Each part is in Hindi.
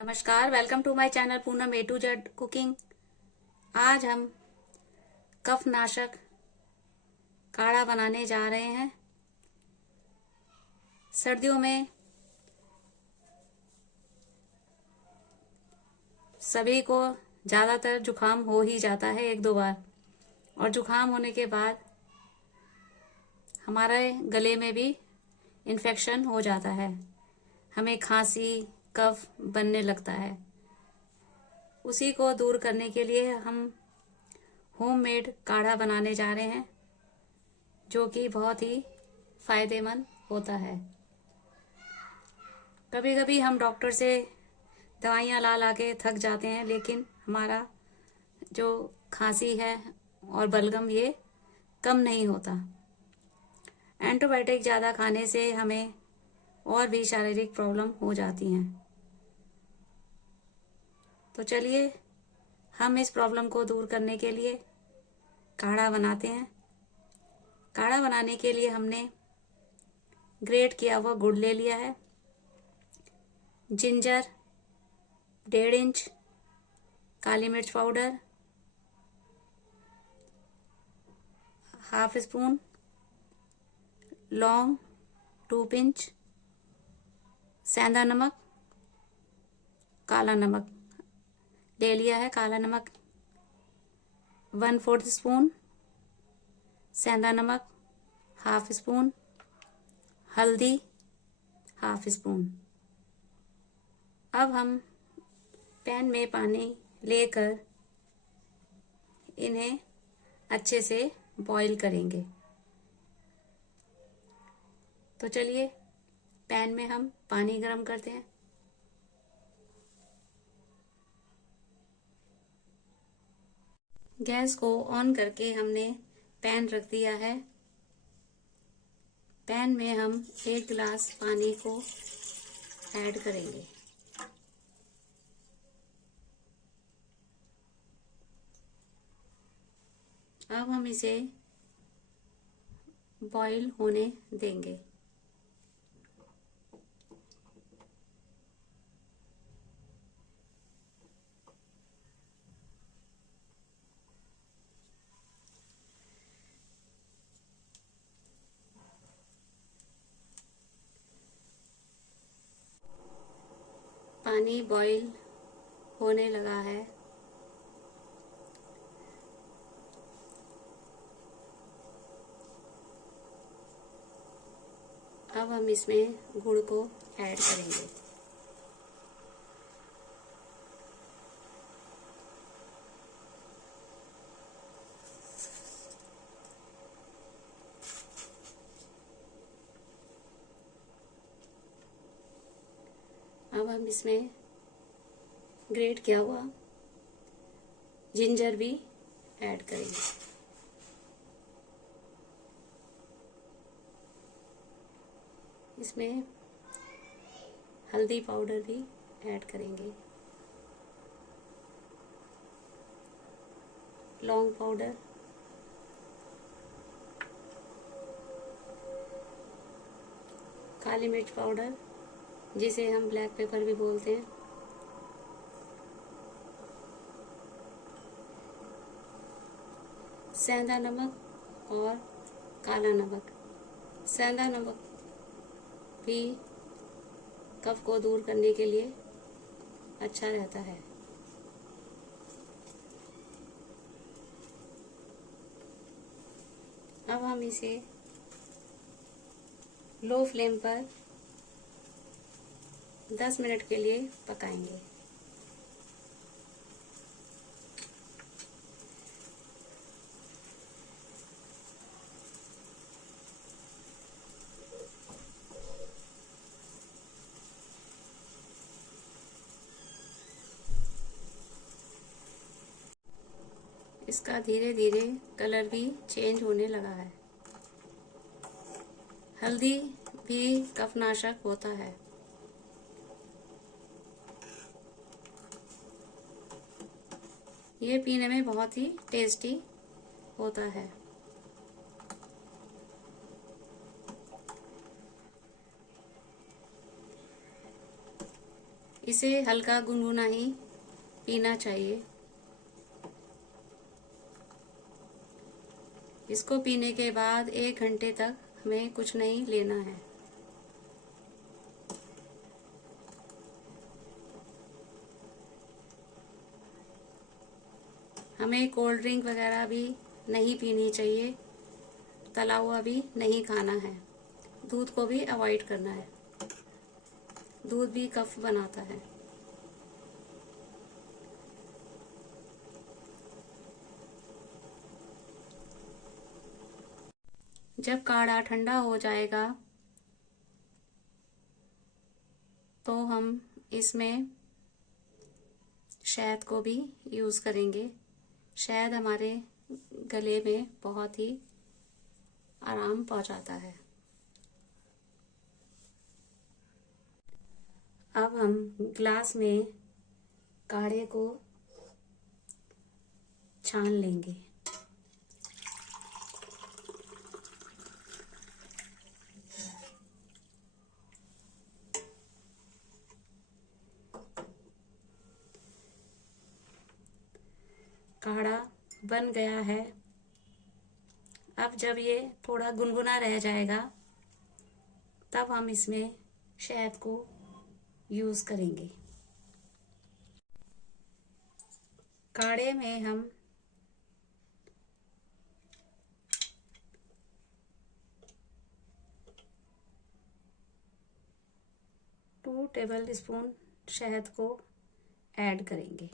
नमस्कार, welcome to my channel Poonam A to Z cooking. आज हम कफ नाशक काढ़ा बनाने जा रहे हैं। सर्दियों में सभी को ज़्यादातर जुकाम हो ही जाता है एक दो बार, और जुकाम होने के बाद हमारे गले में भी इन्फेक्शन हो जाता है, हमें खांसी कफ बनने लगता है। उसी को दूर करने के लिए हम होममेड काढ़ा बनाने जा रहे हैं, जो कि बहुत ही फायदेमंद होता है। कभी कभी हम डॉक्टर से दवाइयाँ ला ला के थक जाते हैं, लेकिन हमारा जो खांसी है और बलगम ये कम नहीं होता। एंटीबायोटिक ज़्यादा खाने से हमें और भी शारीरिक प्रॉब्लम हो जाती हैं। तो चलिए हम इस प्रॉब्लम को दूर करने के लिए काढ़ा बनाते हैं। काढ़ा बनाने के लिए हमने ग्रेट किया हुआ गुड़ ले लिया है, जिंजर 1.5 इंच, काली मिर्च पाउडर हाफ स्पून, लौंग 2 पिंच, सेंधा नमक, काला नमक ले लिया है। काला नमक 1/4 स्पून, सेंधा नमक हाफ स्पून, हल्दी हाफ स्पून। अब हम पैन में पानी लेकर इन्हें अच्छे से बॉईल करेंगे। तो चलिए पैन में हम पानी गरम करते हैं। गैस को ऑन करके हमने पैन रख दिया है। पैन में हम 1 गिलास पानी को ऐड करेंगे। अब हम इसे बॉईल होने देंगे। पानी बॉईल होने लगा है। अब हम इसमें गुड़ को ऐड करेंगे। अब हम इसमें ग्रेट किया हुआ जिंजर भी ऐड करेंगे। इसमें हल्दी पाउडर भी ऐड करेंगे, लौंग पाउडर, काली मिर्च पाउडर जिसे हम ब्लैक पेपर भी बोलते हैं, सेंधा नमक और काला नमक। सेंधा नमक भी कफ को दूर करने के लिए अच्छा रहता है। अब हम इसे लो फ्लेम पर 10 मिनट के लिए पकाएंगे। इसका धीरे धीरे कलर भी चेंज होने लगा है। हल्दी भी कफनाशक होता है। ये पीने में बहुत ही टेस्टी होता है। इसे हल्का गुनगुना ही पीना चाहिए। इसको पीने के बाद 1 घंटे तक हमें कुछ नहीं लेना है। हमें कोल्ड ड्रिंक वगैरह भी नहीं पीनी चाहिए, तला हुआ भी नहीं खाना है, दूध को भी अवॉइड करना है। दूध भी कफ बनाता है। जब काढ़ा ठंडा हो जाएगा तो हम इसमें शहद को भी यूज़ करेंगे। शहद हमारे गले में बहुत ही आराम पहुंचाता है। अब हम ग्लास में काढ़े को छान लेंगे। काढ़ा बन गया है। अब जब ये थोड़ा गुनगुना रह जाएगा तब हम इसमें शहद को यूज़ करेंगे। काढ़े में हम टू टेबल स्पून शहद को ऐड करेंगे।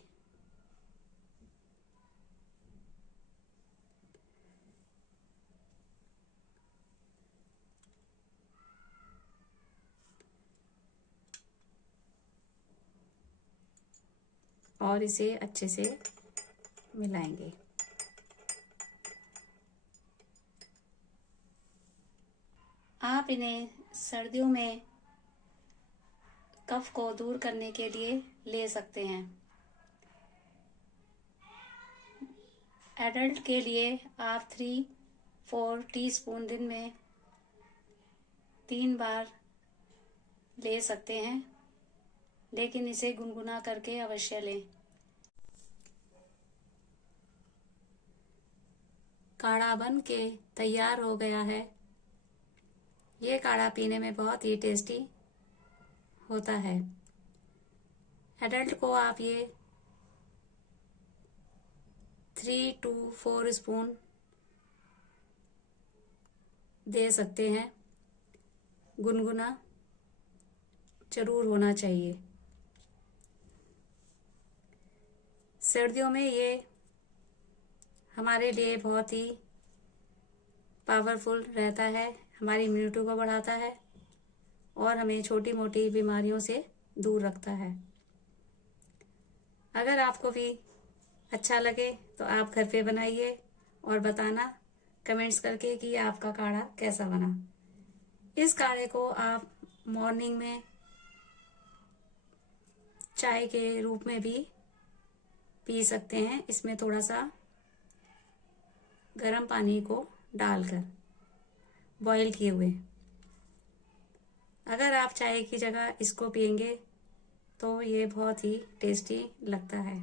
और इसे अच्छे से मिलाएंगे। आप इन्हें सर्दियों में कफ को दूर करने के लिए ले सकते हैं। एडल्ट के लिए आप 3-4 टीस्पून दिन में 3 बार ले सकते हैं, लेकिन इसे गुनगुना करके अवश्य लें। काढ़ा बन के तैयार हो गया है। ये काढ़ा पीने में बहुत ही टेस्टी होता है। एडल्ट को आप ये 3 to 4 स्पून दे सकते हैं। गुनगुना जरूर होना चाहिए। सर्दियों में ये हमारे लिए बहुत ही पावरफुल रहता है, हमारी इम्यूनिटी को बढ़ाता है और हमें छोटी मोटी बीमारियों से दूर रखता है। अगर आपको भी अच्छा लगे तो आप घर पे बनाइए और बताना कमेंट्स करके कि आपका काढ़ा कैसा बना। इस काढ़े को आप मॉर्निंग में चाय के रूप में भी पी सकते हैं। इसमें थोड़ा सा गर्म पानी को डालकर बॉईल किए हुए। अगर आप चाय की जगह इसको पियेंगे तो ये बहुत ही टेस्टी लगता है।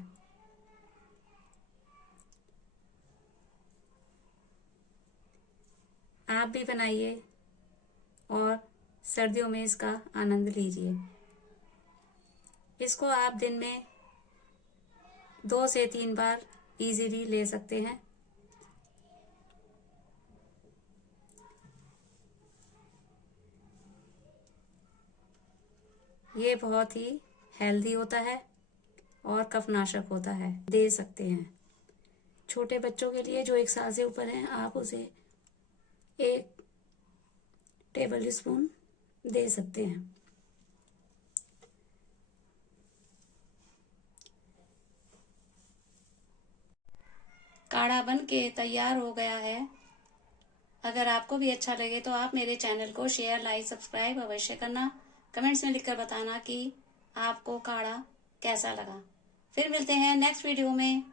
आप भी बनाइए और सर्दियों में इसका आनंद लीजिए। इसको आप दिन में 2 से 3 बार इजीली ले सकते हैं। ये बहुत ही हेल्दी होता है और कफनाशक होता है, दे सकते हैं। छोटे बच्चों के लिए जो 1 साल से ऊपर हैं, आप उसे 1 टेबल स्पून दे सकते हैं। काढ़ा बन के तैयार हो गया है। अगर आपको भी अच्छा लगे तो आप मेरे चैनल को शेयर, लाइक, सब्सक्राइब अवश्य करना। कमेंट्स में लिखकर बताना कि आपको काढ़ा कैसा लगा। फिर मिलते हैं नेक्स्ट वीडियो में।